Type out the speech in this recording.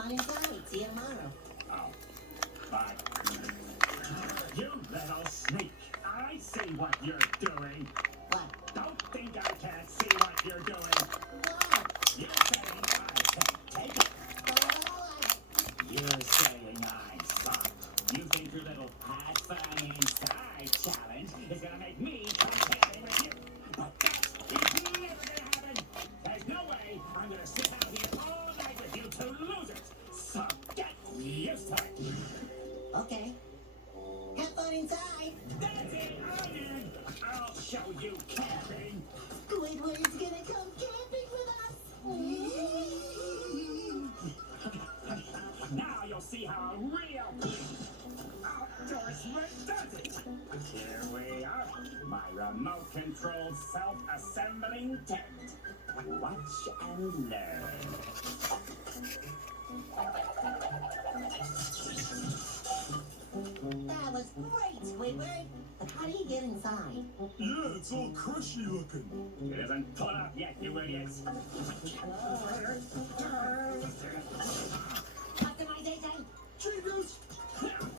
fun inside. See you tomorrow. Oh, bye. You little sneak. I see what you're doing. What? Don't think I can't see what you're doing. What? You're saying I can't take it. You're saying I'm soft. You think your little hat flying inside challenge is gonna make me come camping with you. But that is never gonna happen. There's no way I'm gonna sit out here all night with you two losers. So get used to it. Okay. Have fun inside. That's it, I'm in. I'll show you camping. Squidward's gonna come camping with us. Now you'll see how a real outdoorsman does it. Here we are, my remote-controlled self-assembling tent. Watch and learn. That was great, Squidward. But how do you get inside? Yeah, it's all crushy looking. It isn't put up yet, you idiots.